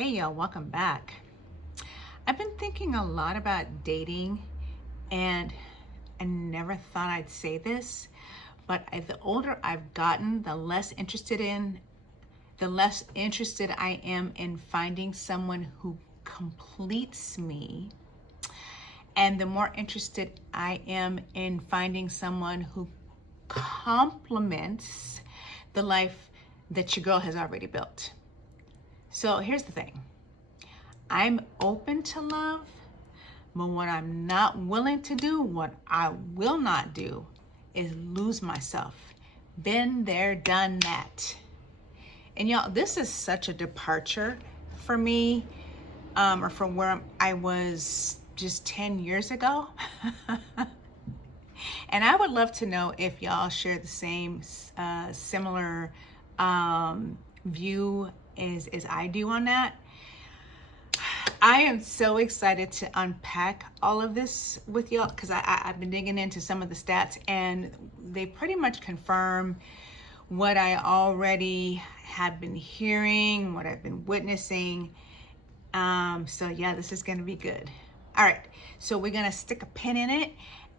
Hey y'all, welcome back. I've been thinking a lot about dating, and I never thought I'd say this, but the older I've gotten, the less interested I am in finding someone who completes me, and the more interested I am in finding someone who complements the life that your girl has already built. So here's the thing. I'm open to love, but what I'm not willing to do, what I will not do, is lose myself. Been there, done that. And y'all, this is such a departure for me, or from where I was just 10 years ago. And I would love to know if y'all share the same, similar view as I do on that. I am so excited to unpack all of this with y'all because I've been digging into some of the stats, and they pretty much confirm what I already have been hearing, what I've been witnessing. So yeah, this is gonna be good. All right, so we're gonna stick a pin in it,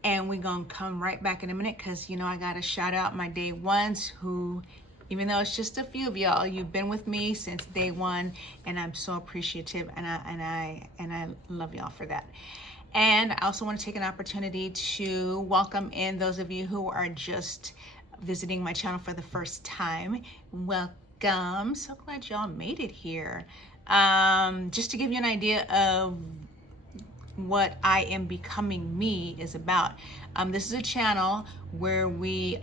and we're gonna come right back in a minute because I gotta shout out my day ones who, even though it's just a few of y'all, you've been with me since day one, and I'm so appreciative, and I love y'all for that. And I also want to take an opportunity to welcome in those of you who are just visiting my channel for the first time. Welcome. So glad y'all made it here. Just to give you an idea of what I Am Becoming Me is about. This is a channel where we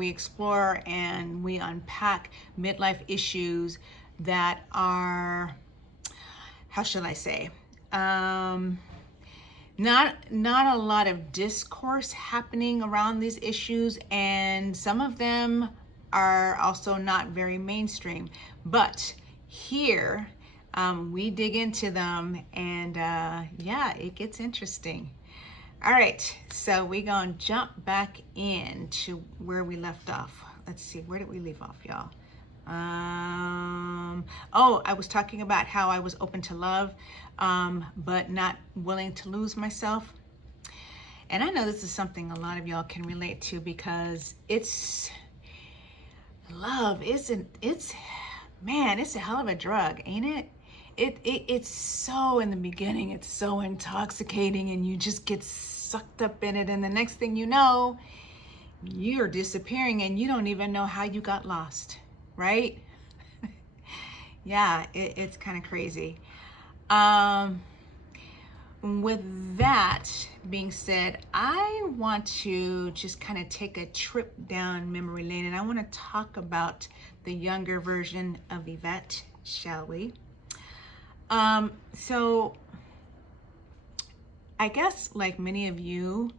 explore and we unpack midlife issues that are, how should I say, not a lot of discourse happening around these issues, and some of them are also not very mainstream. But here, we dig into them, and yeah, it gets interesting. All right, so we're gonna jump back into where we left off. Let's see, where did we leave off, y'all? Oh, I was talking about how I was open to love, but not willing to lose myself. And I know this is something a lot of y'all can relate to, because love isn't, man, it's a hell of a drug, ain't it? It's so, in the beginning, it's so intoxicating, and you just get sucked up in it, and the next thing you know, you're disappearing and you don't even know how you got lost, right? Yeah, it's kind of crazy. With that being said, I want to just kind of take a trip down memory lane, and I want to talk about the younger version of Yvette, shall we? So I guess, like many of you,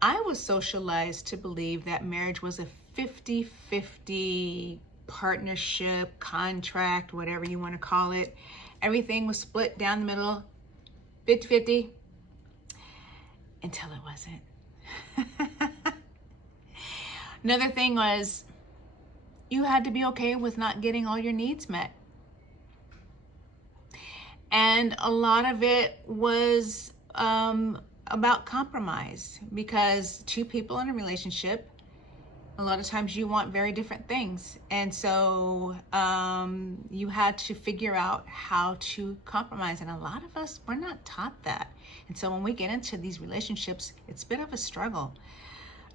I was socialized to believe that marriage was a 50-50 partnership, contract, whatever you want to call it. Everything was split down the middle, 50-50, until it wasn't. Another thing was, you had to be okay with not getting all your needs met. And a lot of it was about compromise, because two people in a relationship, a lot of times you want very different things. And so you had to figure out how to compromise. And a lot of us, we're not taught that. And so when we get into these relationships, it's a bit of a struggle.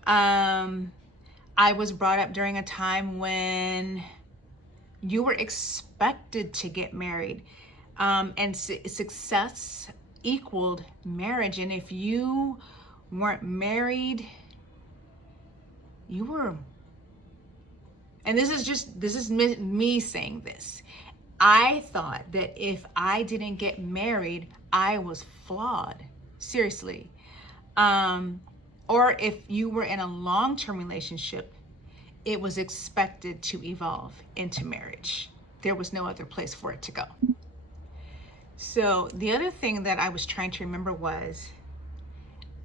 I was brought up during a time when you were expected to get married. And success equaled marriage. And if you weren't married, you were, and this is me saying this, I thought that if I didn't get married, I was flawed, seriously. Or if you were in a long-term relationship, it was expected to evolve into marriage. There was no other place for it to go. So the other thing that I was trying to remember was,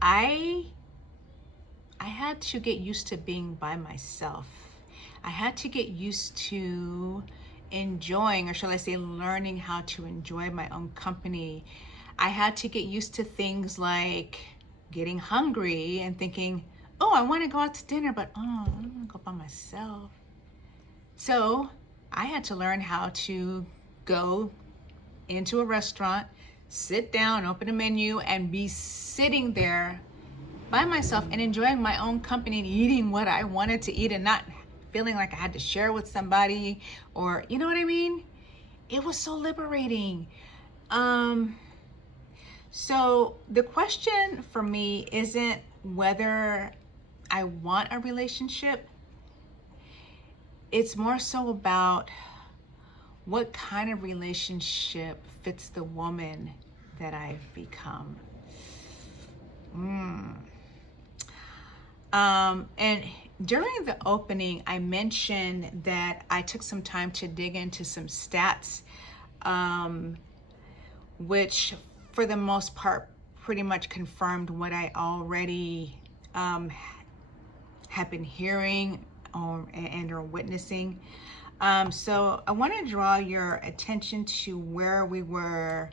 I had to get used to being by myself. I had to get used to enjoying, or shall I say learning how to enjoy my own company, I had to get used to things like getting hungry and thinking, oh, I want to go out to dinner, but oh, I don't want to go by myself. So I had to learn how to go into a restaurant, sit down, open a menu, and be sitting there by myself and enjoying my own company and eating what I wanted to eat and not feeling like I had to share with somebody, or you know what I mean? It was so liberating. So the question for me isn't whether I want a relationship. It's more so about what kind of relationship fits the woman that I've become. And during the opening, I mentioned that I took some time to dig into some stats, which for the most part pretty much confirmed what I already have been hearing or witnessing. So I want to draw your attention to where we were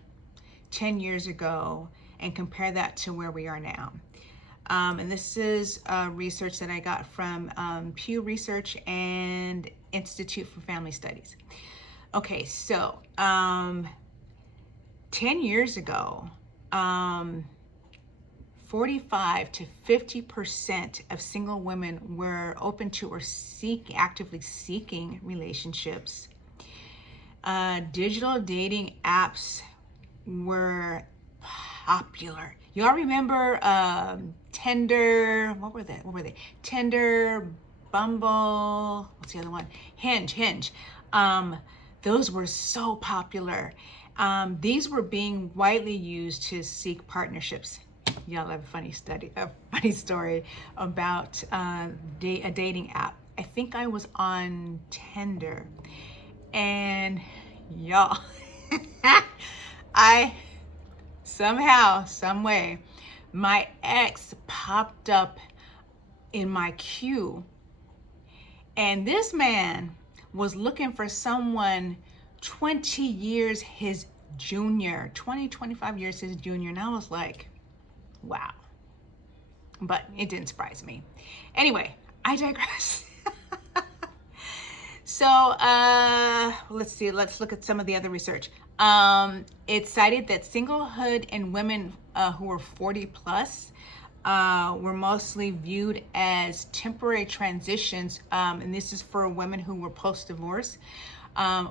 10 years ago and compare that to where we are now. And this is research that I got from Pew Research and Institute for Family Studies. Okay, so 10 years ago, 45 to 50% of single women were open to or actively seeking relationships. Digital dating apps were popular. Y'all remember Tinder? What were they? Tinder, Bumble. What's the other one? Hinge. Those were so popular. These were being widely used to seek partnerships. Y'all have a funny story about a dating app. I think I was on Tinder, and y'all, somehow, some way, my ex popped up in my queue, and this man was looking for someone 20 years his junior, 25 years his junior, and I was like, wow. But it didn't surprise me. Anyway, I digress. So let's see, let's look at some of the other research. It cited that singlehood in women who were 40 plus were mostly viewed as temporary transitions, and this is for women who were post-divorce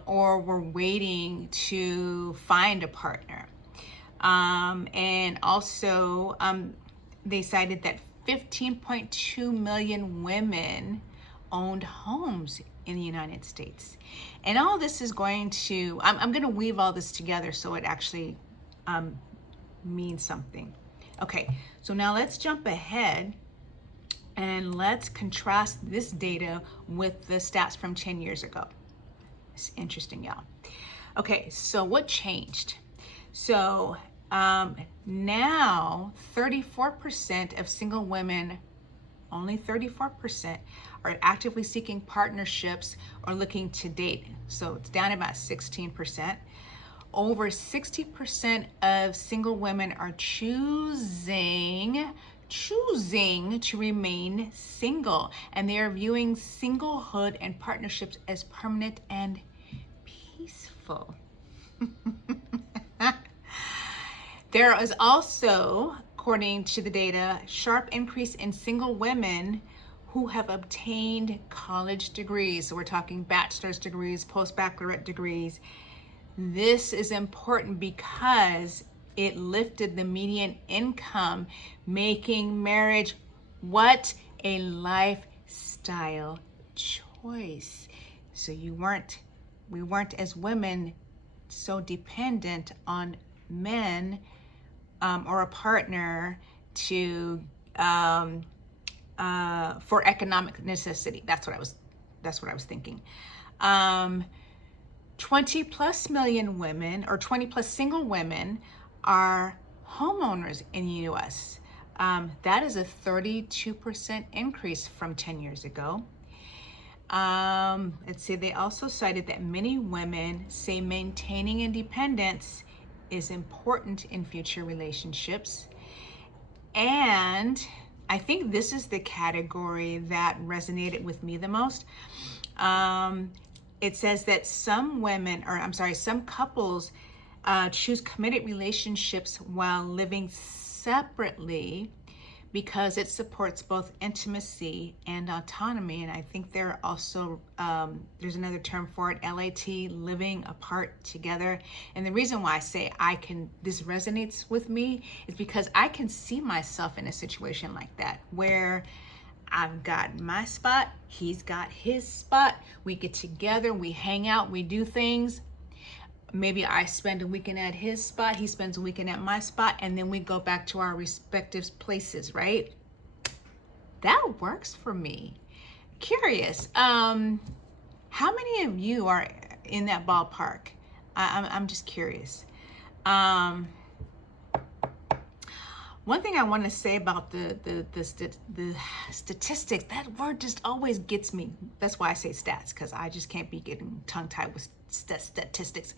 or were waiting to find a partner. And also they cited that 15.2 million women owned homes in the United States. And all this is going to, I'm going to weave all this together so it actually means something. Okay, so now let's jump ahead and let's contrast this data with the stats from 10 years ago. It's interesting, y'all. Okay, so what changed? So now 34% of single women, only 34%, are actively seeking partnerships or looking to date. So it's down about 16%. Over 60% of single women are choosing to remain single, and they are viewing singlehood and partnerships as permanent and peaceful. There is also, according to the data, sharp increase in single women who have obtained college degrees. So we're talking bachelor's degrees, post-baccalaureate degrees. This is important because it lifted the median income, making marriage what? A lifestyle choice. So we weren't as women so dependent on men or a partner to for economic necessity. That's what I was thinking. 20 plus million women, or 20 plus single women, are homeowners in the US. That is a 32% increase from 10 years ago. Let's see, they also cited that many women say maintaining independence is important in future relationships. And I think this is the category that resonated with me the most. It says that some couples choose committed relationships while living separately because it supports both intimacy and autonomy. And I think there are also, there's another term for it, LAT, living apart together. And the reason why I say this resonates with me is because I can see myself in a situation like that, where I've got my spot, he's got his spot, we get together, we hang out, we do things. Maybe I spend a weekend at his spot, he spends a weekend at my spot, and then we go back to our respective places, right? That works for me. Curious, how many of you are in that ballpark? I'm just curious. One thing I want to say about the statistics, that word just always gets me. That's why I say stats, because I just can't be getting tongue-tied with statistics.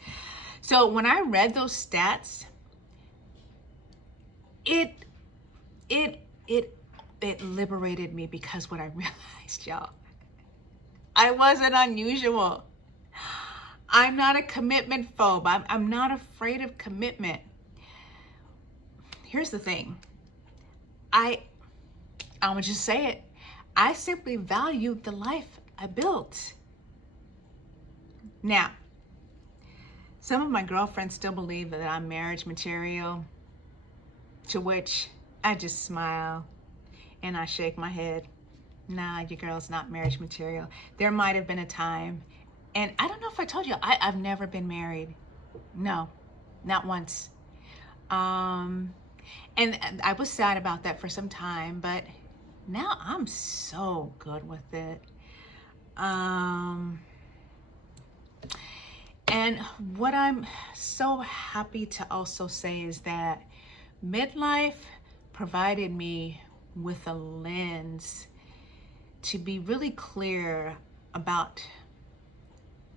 So when I read those stats, it liberated me, because what I realized, y'all, I wasn't unusual. I'm not a commitment phobe. I'm not afraid of commitment. Here's the thing. I'm gonna just say it. I simply value the life I built. Now, some of my girlfriends still believe that I'm marriage material, to which I just smile and I shake my head. Nah, your girl's not marriage material. There might have been a time, and I don't know if I told you, I've never been married. No, not once. And I was sad about that for some time, but now I'm so good with it. And what I'm so happy to also say is that midlife provided me with a lens to be really clear about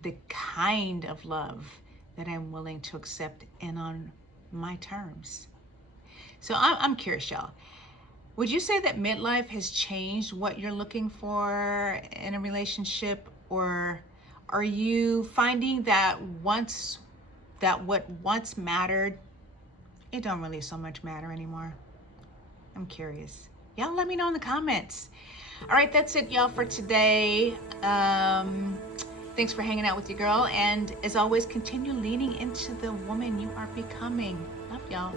the kind of love that I'm willing to accept and on my terms. So I'm curious, y'all. Would you say that midlife has changed what you're looking for in a relationship, or are you finding that what once mattered, it don't really so much matter anymore? I'm curious. Y'all let me know in the comments. All right, that's it, y'all, for today. Thanks for hanging out with your girl. And as always, continue leaning into the woman you are becoming. Love y'all.